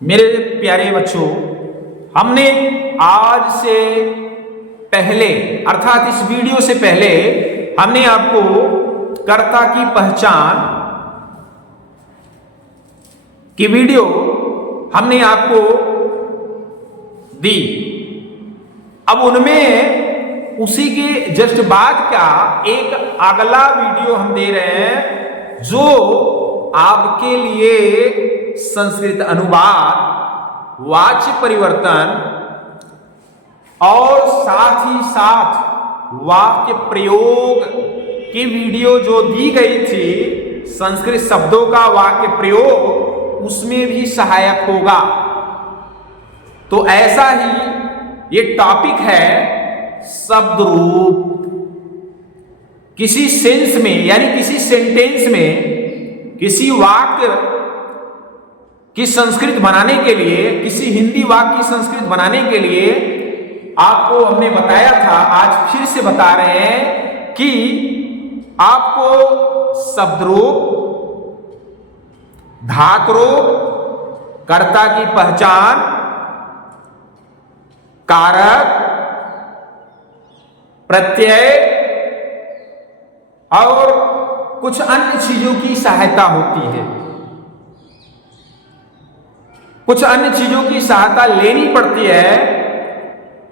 मेरे प्यारे बच्चों, हमने आज से पहले अर्थात इस वीडियो से पहले हमने आपको कर्ता की पहचान की वीडियो हमने आपको दी। अब उनमें उसी के जस्ट बाद का एक अगला वीडियो हम दे रहे हैं जो आपके लिए संस्कृत अनुवाद, वाच्य परिवर्तन और साथ ही साथ वाक्य प्रयोग की वीडियो जो दी गई थी, संस्कृत शब्दों का वाक्य प्रयोग उसमें भी सहायक होगा। तो ऐसा ही ये टॉपिक है शब्द रूप। किसी सेंस में यानी किसी सेंटेंस में किसी वाक्य की संस्कृत बनाने के लिए, किसी हिंदी वाक्य की संस्कृत बनाने के लिए आपको हमने बताया था, आज फिर से बता रहे हैं कि आपको शब्द रूप, धातु रूप, कर्ता की पहचान, कारक, प्रत्यय और कुछ अन्य चीजों की सहायता होती है। कुछ अन्य चीजों की सहायता लेनी पड़ती है।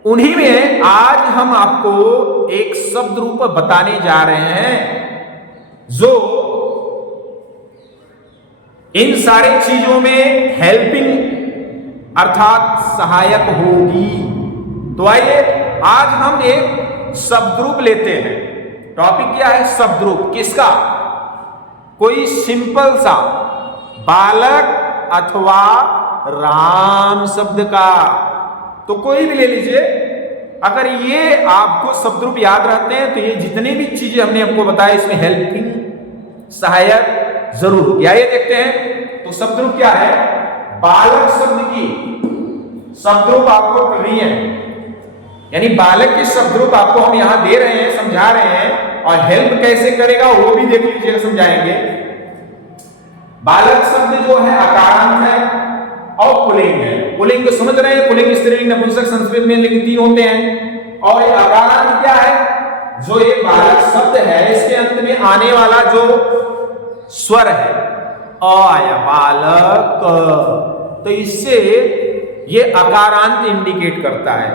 उन्हीं में आज हम आपको एक शब्द रूप बताने जा रहे हैं जो इन सारी चीजों में हेल्पिंग अर्थात सहायक होगी। तो आइए आज हम एक शब्द रूप लेते हैं। टॉपिक क्या है? शब्द रूप। किसका? कोई सिंपल सा बालक अथवा राम शब्द का। तो कोई भी ले लीजिए। अगर ये आपको शब्द रूप याद रहते हैं तो ये जितने भी चीजें हमने आपको बताया इसमें हेल्पिंग सहायक जरूर होगी। आइए देखते हैं। तो शब्द रूप क्या है? बालक शब्द की शब्द रूप आपको कर रही है, यानी बालक के शब्द रूप आपको हम यहां दे रहे हैं, समझा रहे हैं, और हेल्प कैसे करेगा वो भी देख लीजिएगा, समझाएंगे। बालक शब्द जो है अकारांत है और पुल्लिंग है। पुल्लिंग को समझ रहे हैं? पुल्लिंग, स्त्रीलिंग, नपुंसक संस्कृत में लिंग 3 होते हैं। और ये अकारांत क्या है? जो ये बालक शब्द है इसके अंत में आने वाला जो स्वर है आया बालक, तो इससे ये अकारांत इंडिकेट करता है,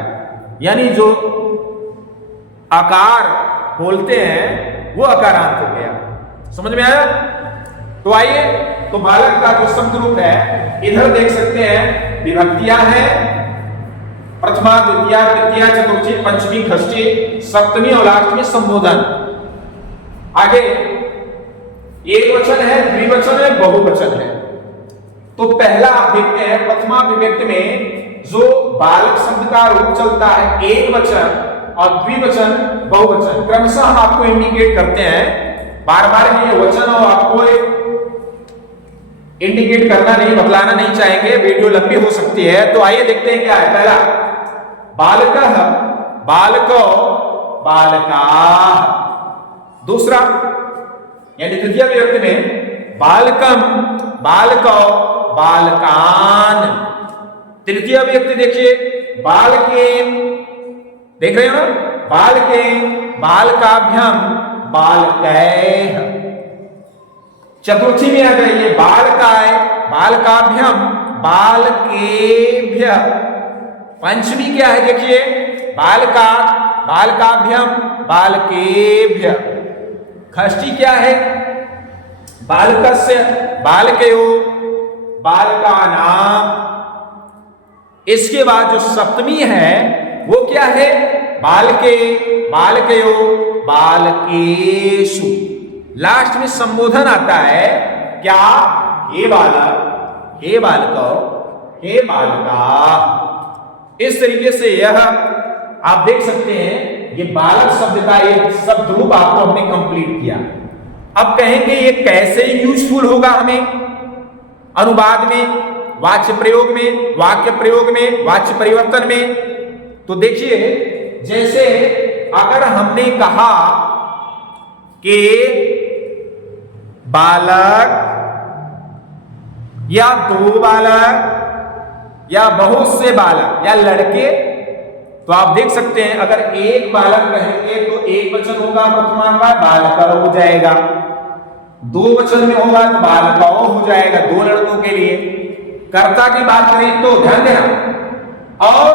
यानी जो आकार बोलते हैं वो अकारांत हो गया। समझ में आया? तो आइए, तो बालक का जो शब्द रूप है इधर देख सकते हैं, विभक्तियां हैं, प्रथमा, द्वितीया, तृतीया, चतुर्थी, पंचमी, षष्ठी, सप्तमी और लास्ट में संबोधन। आगे एक वचन है, द्विवचन है, बहुवचन है। तो पहला आप देखते हैं, प्रथमा विभक्ति में जो बालक शब्द का रूप चलता है एक वचन और द्विवचन, बहुवचन, क्रमशः हम आपको इंडिकेट करते हैं। बार बार ये वचन और आपको इंडिकेट करना नहीं, बतलाना नहीं चाहेंगे, वीडियो लंबी हो सकती है। तो आइए देखते हैं क्या है। पहला बालकः, बालको, बालका। दूसरा यानी तृतीय विभक्ति में बालकम, बालको, बालकान। तृतीय विभक्ति देखिए, बालकेन, देख रहे हो ना? बालकेन, बालकाभ्यम, बालकैः। चतुर्थी में आ जाइए, बालकाय, बालकाभ्यम, बालकेभ्य। पंचमी क्या है? देखिए, बालका, बालकाभ्यम, बालकेभ्य। षष्ठी क्या है? बालकस्य, बालकयो, बालकानाम। इसके बाद जो सप्तमी है वो क्या है? बालके, बालकयो, बालकेषु। लास्ट में संबोधन आता है क्या? हे बालक, हे बालको, हे बालका। इस तरीके से यह आप देख सकते हैं, ये बालक शब्द का एक शब्द रूप आपको हमने कंप्लीट किया। अब कहेंगे ये कैसे यूजफुल होगा हमें अनुवाद में, वाच्य प्रयोग में, वाक्य प्रयोग में, वाच्य परिवर्तन में। तो देखिए, जैसे अगर हमने कहा कि बालक या 2 बालक या बहुत से बालक या लड़के, तो आप देख सकते हैं अगर एक बालक कहेंगे तो एक वचन होगा प्रथमांग बालक हो जाएगा, दो वचन में होगा तो बालकाओं हो जाएगा, दो लड़कों के लिए। कर्ता की बात करें तो ध्यान देना, और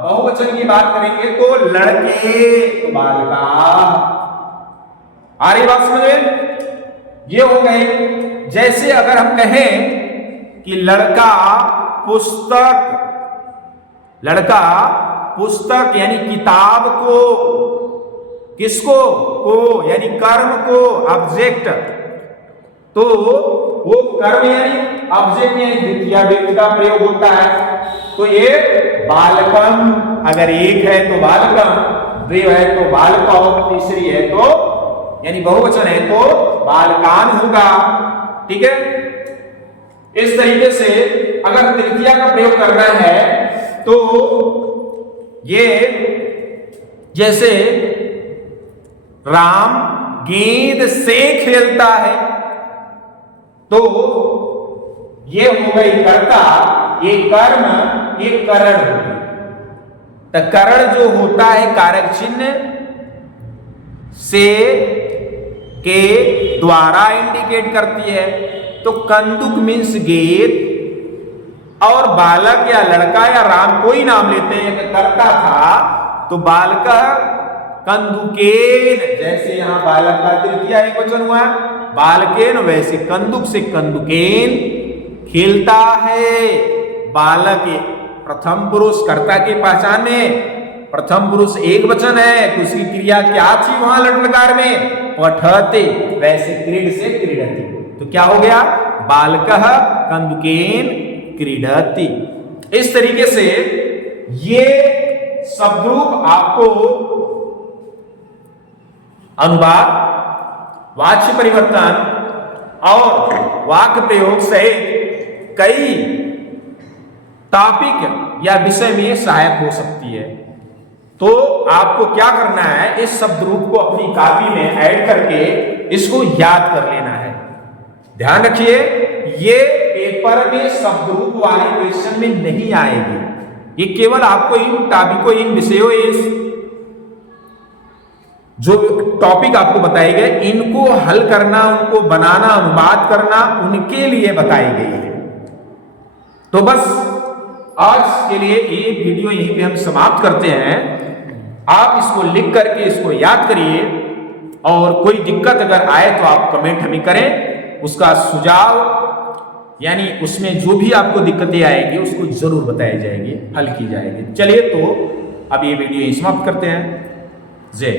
बहुवचन की बात करेंगे तो लड़के तो बालका। आ रही बात समझ में? ये हो गए। जैसे अगर हम कहें कि लड़का पुस्तक यानी किताब को, किसको को यानी कर्म को, ऑब्जेक्ट, तो वो कर्म यानी ऑब्जेक्ट यानी द्वितीय व्यक्ति का प्रयोग होता है, तो ये बालकम, अगर एक है तो बालकम, द्वि है तो बालकौ, तीसरी है तो यानी बहुवचन है तो बालकान होगा। ठीक है, इस तरीके से अगर तृतीया का प्रयोग करना है तो ये जैसे राम गेंद से खेलता है, तो ये हो गई कर्ता, ये कर्म, ये करण हो गई। तो करण जो होता है कारक चिन्ह से के द्वारा इंडिकेट करती है। तो कंदुक मीन्स गेंद, और बालक या लड़का या राम कोई नाम लेते हैं, कर्ता था तो बालक कंदुकेन, जैसे यहां बालक का तृतीया एक वचन हुआ बालकेन, वैसे कंदुक से कंदुकेन खेलता है। बालक प्रथम पुरुष, कर्ता की पहचान में प्रथम पुरुष एक वचन है तो उसकी क्रिया क्या थी वहां लट्लकार में? पठते, वैसे क्रीड से क्रीडति, तो क्या हो गया? बालकः कंदुकेन क्रीडति। इस तरीके से ये शब्दरूप आपको अनुवाद, वाच्य परिवर्तन और वाक्य प्रयोग सहित कई टॉपिक या विषय में सहायक हो सकती है। तो आपको क्या करना है, इस शब्द रूप को अपनी कॉपी में ऐड करके इसको याद कर लेना है। ध्यान रखिए, ये पेपर में शब्द रूप वाले क्वेश्चन में नहीं आएगी, ये केवल आपको इन टॉपिकों, इन विषयों, इस जो टॉपिक आपको बताए गए इनको हल करना, उनको बनाना, अनुवाद करना, उनके लिए बताई गई है। तो बस आज के लिए ये वीडियो यहीं पे हम समाप्त करते हैं। आप इसको लिख करके इसको याद करिए, और कोई दिक्कत अगर आए तो आप कमेंट हमें करें, उसका सुझाव यानी उसमें जो भी आपको दिक्कतें आएगी उसको जरूर बताई जाएगी, हल की जाएगी। चलिए तो अब ये वीडियो समाप्त करते हैं। जय